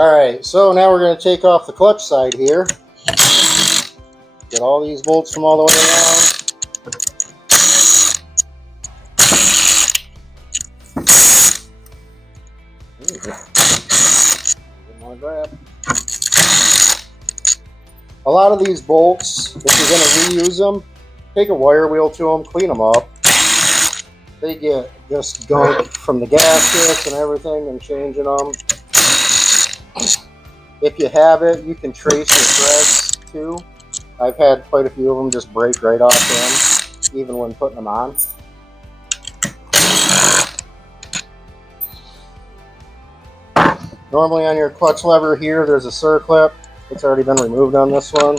Alright, so now we're going to take off the clutch side here. Get all these bolts from all the way around. Grab. A lot of these bolts, if you're going to reuse them, take a wire wheel to them, clean them up. They get just gunk from the gaskets and everything and changing them. If you have it, you can trace the threads too. I've had quite a few of them just break right off them, even when putting them on. Normally on your clutch lever here, there's a circlip. It's already been removed on this one.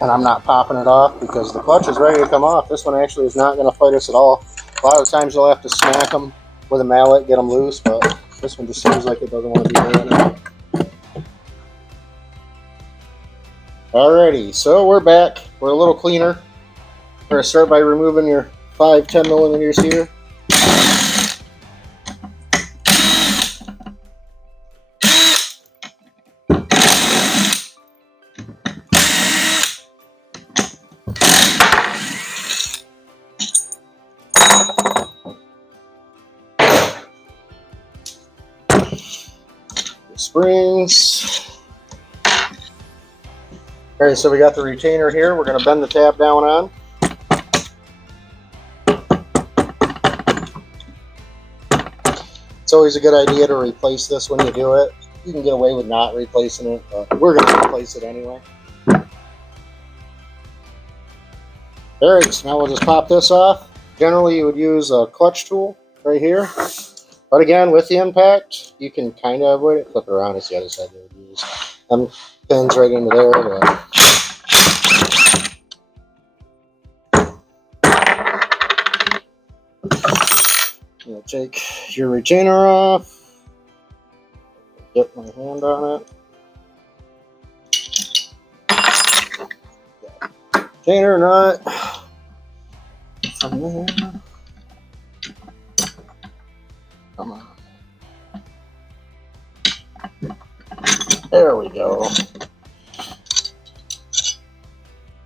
And I'm not popping it off because the clutch is ready to come off. This one actually is not going to fight us at all. A lot of times you'll have to smack them with a mallet, get them loose, but this one just seems like it doesn't want to be doing it. Alrighty, so we're back. We're a little cleaner. We're going to start by removing your 5-10 millimeters here. Springs. Alright, so we got the retainer here. We're going to bend the tab down on. It's always a good idea to replace this when you do it. You can get away with not replacing it, but we're going to replace it anyway. Alright, so now we'll just pop this off. Generally you would use a clutch tool right here. But again, with the impact, you can kind of avoid it. Flip it around, it's the other side they would use. Pins right into there. You'll take your retainer off. Get my hand on it. Retainer nut. From there. Come on. There we go.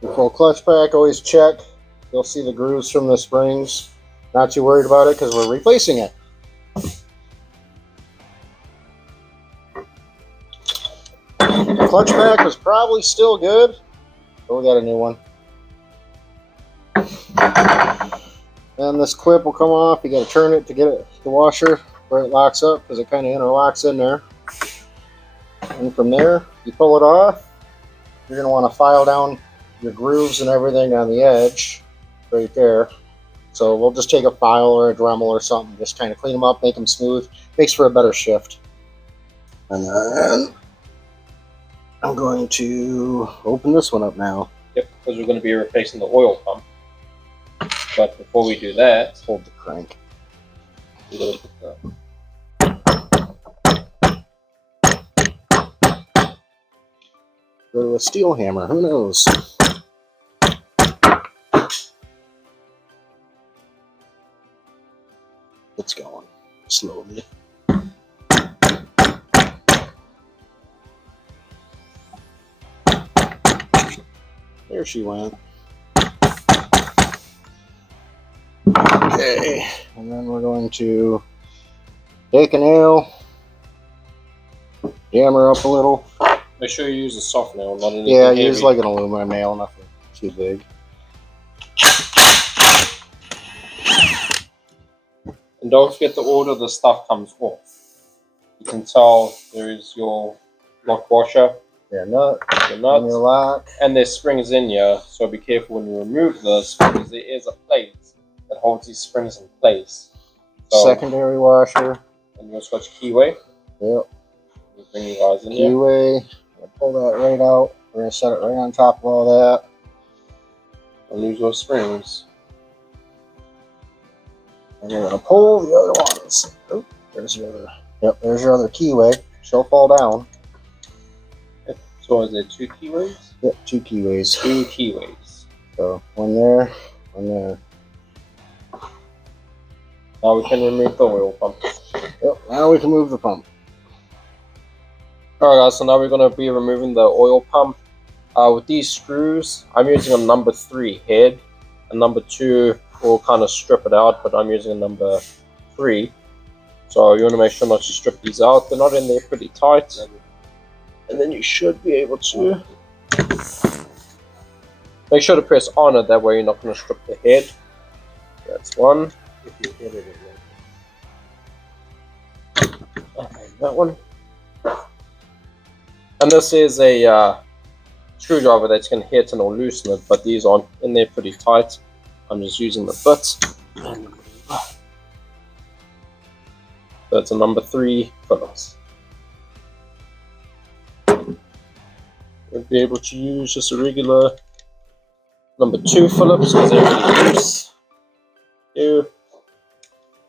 Your full clutch pack, always check. You'll see the grooves from the springs. Not too worried about it because we're replacing it. The clutch pack was probably still good, but we got a new one. And this clip will come off. You got to turn it to get it the washer where it locks up because it kind of interlocks in there. And from there, you pull it off. You're going to want to file down your grooves and everything on the edge right there. So we'll just take a file or a Dremel or something, just kind of clean them up, make them smooth. Makes for a better shift. And then I'm going to open this one up now. Yep, because we're going to be replacing the oil pump. But before we do that, hold the crank. Go to a steel hammer, who knows? It's going slowly. There she went. Okay, and then we're going to take a nail, hammer up a little. Make sure you use a soft nail, not anything heavy. Use like an aluminum nail, nothing too big. And don't forget to order the stuff comes off. You can tell there is your lock washer, your nut, and your lock, and there's springs in here. So be careful when you remove this because there is a plate that holds these springs in place. So, secondary washer. And you'll switch keyway. Yep. We'll bring you guys in here. Keyway. We'll pull that right out. We're going to set it right on top of all that. And use those springs. And you're going to pull the other ones. Oh, there's your other. Yep, there's your other keyway. She'll fall down. Yep. So is it 2 keyways? Yep, 2 keyways. 2 keyways. So one there, one there. Now we can remove the oil pump. Yep, now we can move the pump. Alright guys, so now we're going to be removing the oil pump. With these screws, I'm using a number 3 head. A number 2 will kind of strip it out, but I'm using a number 3. So you want to make sure not to strip these out. They're not in there pretty tight. And then you should be able to make sure to press on it, that way you're not going to strip the head. That's one. If you hit it, Okay, that one. And this is a screwdriver that's going to hit and or loosen it, but these aren't in there pretty tight. I'm just using the bit. That's a number 3 Phillips. We'll be able to use just a regular number 2 Phillips because they're really loose.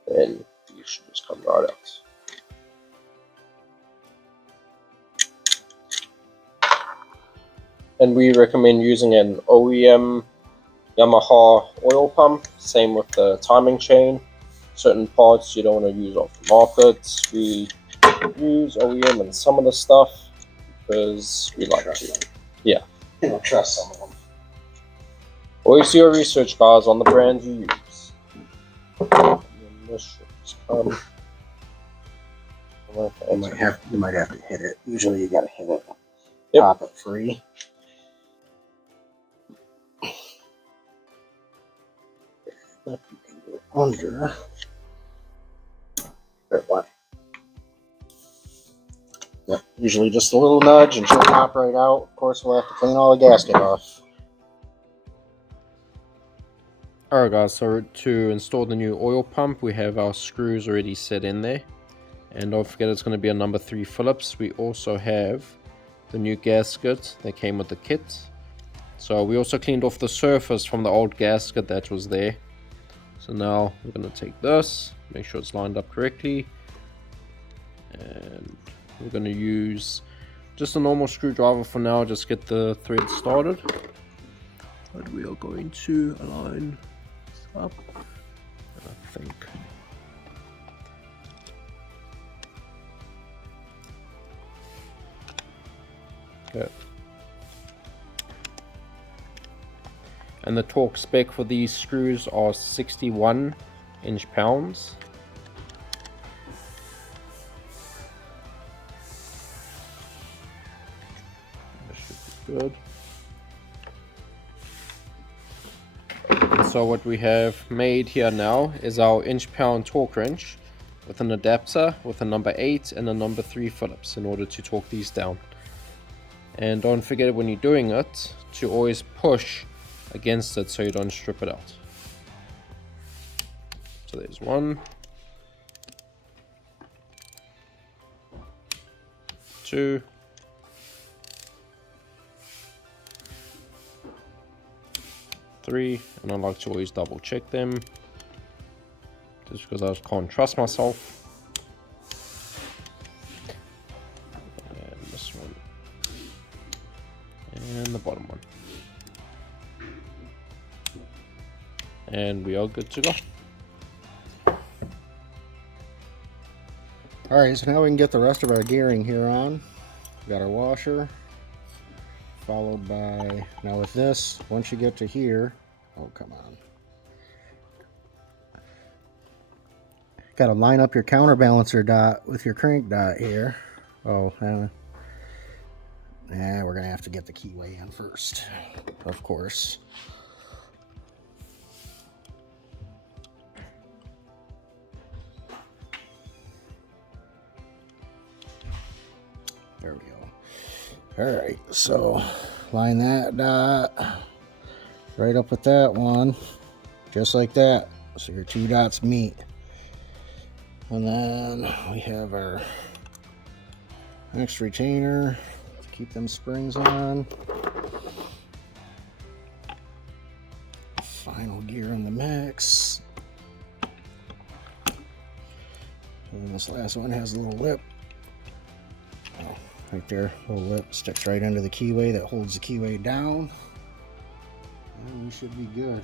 And you should just come right out. And we recommend using an OEM Yamaha oil pump. Same with the timing chain. Certain parts you don't want to use off the market. We use OEM and some of the stuff because we like to. Yeah. you don't trust some of them. Always do your research, guys, on the brand you use. And this should just come. You might have to hit it. Usually you gotta hit it. Yep. Pop it free. If you can do it under. Or what? Yeah, usually just a little nudge and she'll pop right out. Of course, we'll have to clean all the gasket off. Alright guys, so to install the new oil pump, we have our screws already set in there. And don't forget it's going to be a number 3 Phillips. We also have the new gasket that came with the kit. So we also cleaned off the surface from the old gasket that was there. So now we're going to take this, make sure it's lined up correctly. And we're going to use just a normal screwdriver for now, just get the thread started. But we are going to align this up, I think. Okay. And the torque spec for these screws are 61 inch-pounds. That should be good. And so what we have made here now is our inch-pound torque wrench with an adapter with a number 8 and a number 3 Phillips in order to torque these down. And don't forget when you're doing it to always push against it so you don't strip it out. So there's 1, 2, 3, and I like to always double check them just because I can't trust myself. And this one. And the bottom one. And we are good to go. Alright, so now we can get the rest of our gearing here on. We got our washer. Followed by, now with this, once you get to here, oh come on. Got to line up your counterbalancer dot with your crank dot here. Oh, yeah, we're going to have to get the keyway in first, of course. There we go. Alright, so line that dot right up with that one, just like that. So your 2 dots meet. And then we have our next retainer to keep them springs on. Final gear in the mix. And this last one has a little lip. Oh, right there, little lip sticks right under the keyway that holds the keyway down. And we should be good.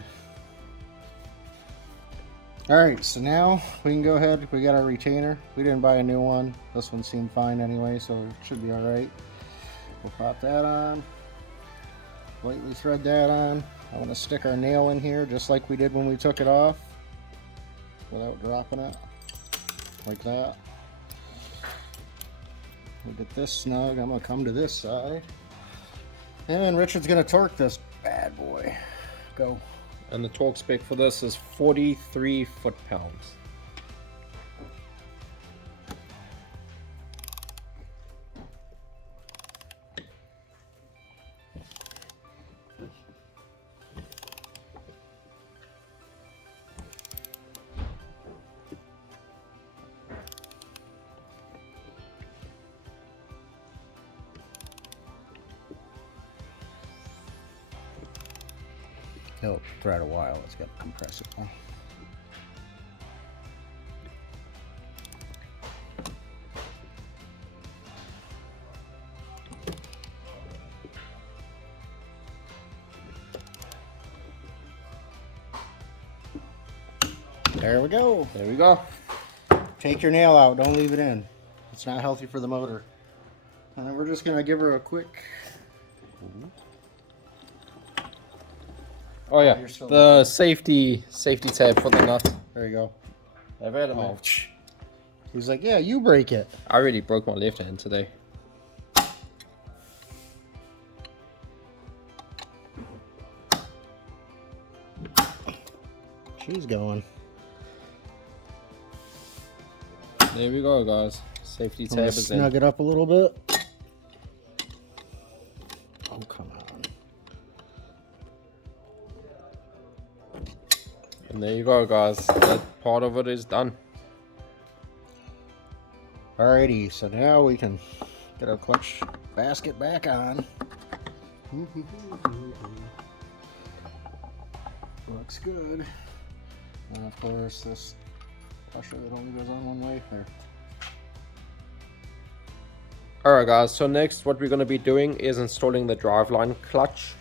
Alright, so now we can go ahead. We got our retainer. We didn't buy a new one. This one seemed fine anyway, so it should be alright. We'll pop that on. Lightly thread that on. I want to stick our nail in here just like we did when we took it off without dropping it. Like that. We'll get this snug. I'm going to come to this side. And Richard's going to torque this bad boy. Go. And the torque spec for this is 43 foot-pounds. It'll thread a while. It's got to compress it now. There we go. There we go. Take your nail out. Don't leave it in. It's not healthy for the motor. And we're just going to give her a quick... Oh yeah, the safety tab for the nut. There you go. I've had it. Oh. He's like, yeah, you break it. I already broke my left hand today. She's going. There we go, guys. Safety tab is in. Snug it up a little bit. Oh, come on. And there you go, guys. That part of it is done. Alrighty, so now we can get our clutch basket back on. Looks good. And of course, this pusher that only goes on one way. There. Alright guys, so next what we're going to be doing is installing the driveline clutch.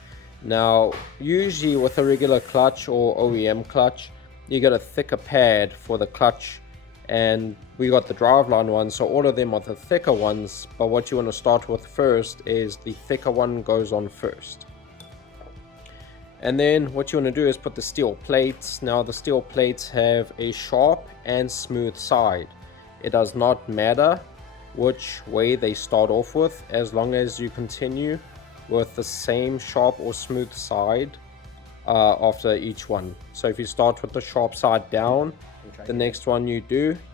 Now, usually with a regular clutch or OEM clutch, you get a thicker pad for the clutch, and we got the driveline one, so all of them are the thicker ones, but what you want to start with first is the thicker one goes on first. And then what you want to do is put the steel plates. Now the steel plates have a sharp and smooth side. It does not matter which way they start off with, as long as you continue with the same sharp or smooth side after each one. So if you start with the sharp side down, the next one you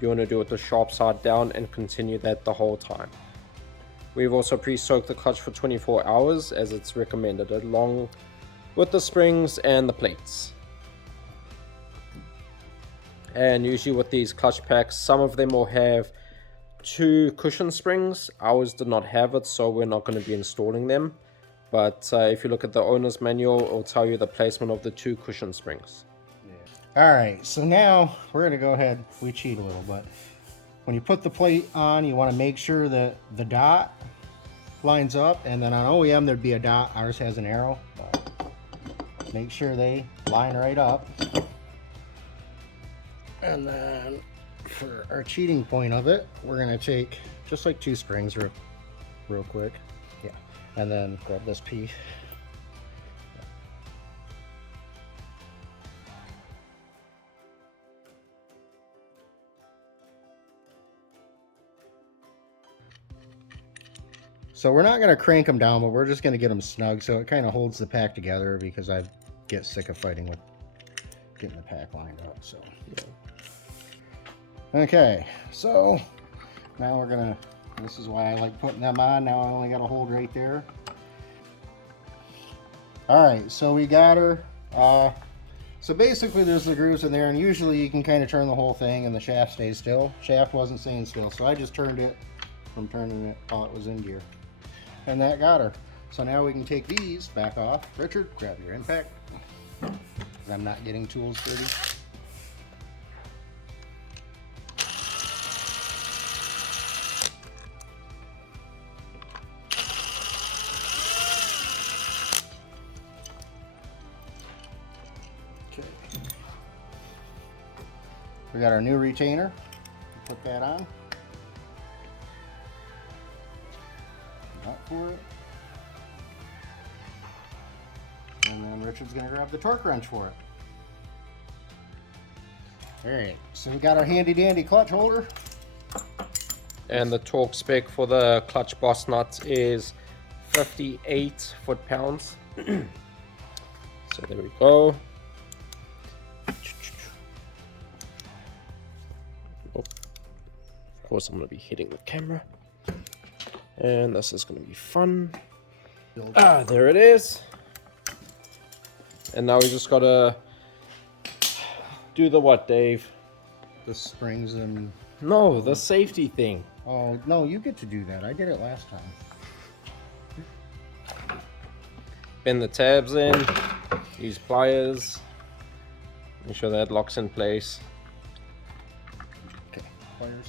want to do with the sharp side down and continue that the whole time. We've also pre-soaked the clutch for 24 hours as it's recommended, along with the springs and the plates. And usually with these clutch packs, some of them will have 2 cushion springs. Ours did not have it, so we're not going to be installing them. But if you look at the owner's manual, it will tell you the placement of the 2 cushion springs. Alright, so now we're going to go ahead. We cheat a little, but when you put the plate on, you want to make sure that the dot lines up. And then on OEM, there'd be a dot. Ours has an arrow. But make sure they line right up. And then for our cheating point of it, we're going to take just like 2 springs real quick. Yeah. And then grab this piece. So we're not going to crank them down, but we're just going to get them snug so it kind of holds the pack together, because I get sick of fighting with getting the pack lined up. So okay, so now we're going to, this is why I like putting them on. Now I only got a hold right there. Alright, so we got her. So basically there's the grooves in there, and usually you can kind of turn the whole thing and the shaft stays still. Shaft wasn't staying still, so I just turned it from turning it while it was in gear. And that got her. So now we can take these back off. Richard, grab your impact. I'm not getting tools dirty. Okay. got our new retainer. Put that on. Up for it. And then Richard's going to grab the torque wrench for it. Alright, so we got our handy dandy clutch holder. And the torque spec for the clutch boss nuts is 58 foot-pounds. So there we go. Oh, of course I'm going to be hitting the camera. And this is going to be fun. Ah, there it is. And now we just got to do the what, Dave? The springs and... No, the safety thing. Oh, no, you get to do that. I did it last time. Bend the tabs in. Use pliers. Make sure that locks in place. Okay, pliers.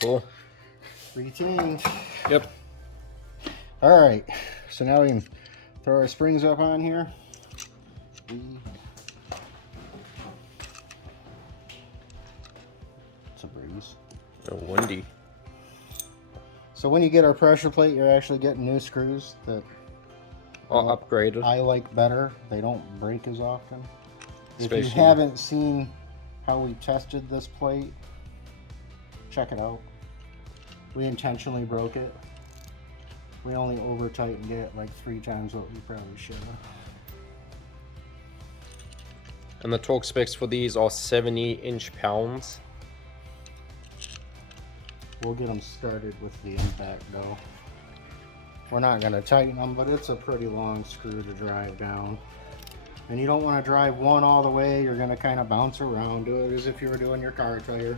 Cool. Retained. Yep. All right, so now we can throw our springs up on here. It's a breeze. Oh, windy. So when you get our pressure plate, you're actually getting new screws that All upgraded. I like better. They don't break as often. If you Especially- haven't seen how we tested this plate, check it out. We intentionally broke it. We only over tightened it like 3 times what we probably should have. And the torque specs for these are 70 inch-pounds. We'll get them started with the impact though. We're not going to tighten them, but it's a pretty long screw to drive down. And you don't want to drive one all the way. You're going to kind of bounce around. Do it as if you were doing your car tire.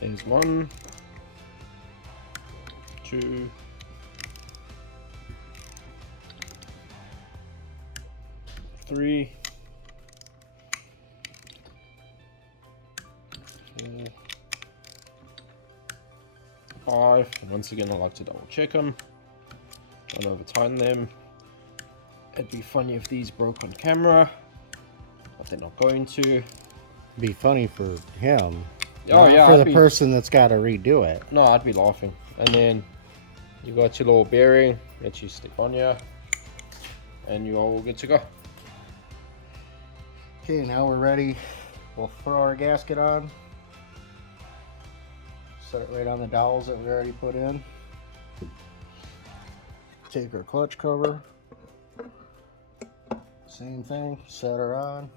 There's 1, 2, 3, 4, 5. And once again, I like to double check them. Don't over tighten them. It'd be funny if these broke on camera, but they're not going to. Be funny for him. Oh yeah, For I'd the be- person that's got to redo it. No, I'd be laughing. And then you got your little bearing that you stick on here, and you're all good to go. Okay, now we're ready. We'll throw our gasket on. Set it right on the dowels that we already put in. Take our clutch cover. Same thing, set her on.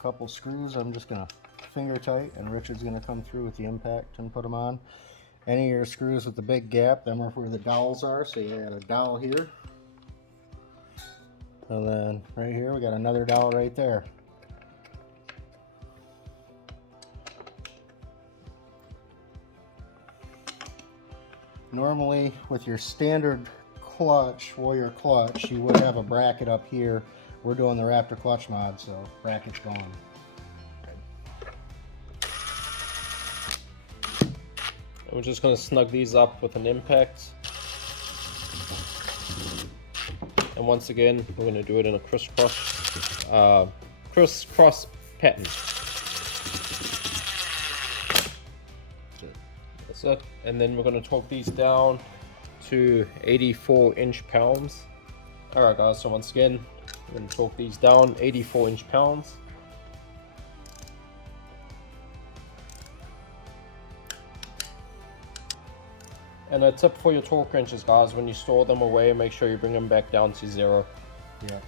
Couple screws, I'm just gonna finger tight, and Richard's gonna come through with the impact and put them on. Any of your screws with the big gap, them are where the dowels are, so you add a dowel here. And then right here, we got another dowel right there. Normally, with your standard clutch, Warrior clutch, you would have a bracket up here. We're doing the Raptor clutch mod, so bracket's gone. We're just going to snug these up with an impact. And once again, we're going to do it in a crisscross pattern. That's it. And then we're going to torque these down to 84 inch-pounds. Alright guys, so once again, we're going to torque these down 84 inch-pounds. And a tip for your torque wrenches, guys, when you store them away, make sure you bring them back down to 0. Yeah.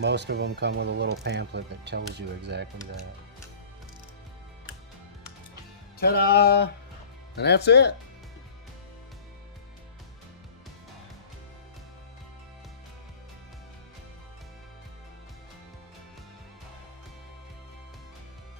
Most of them come with a little pamphlet that tells you exactly that. Ta-da! And that's it.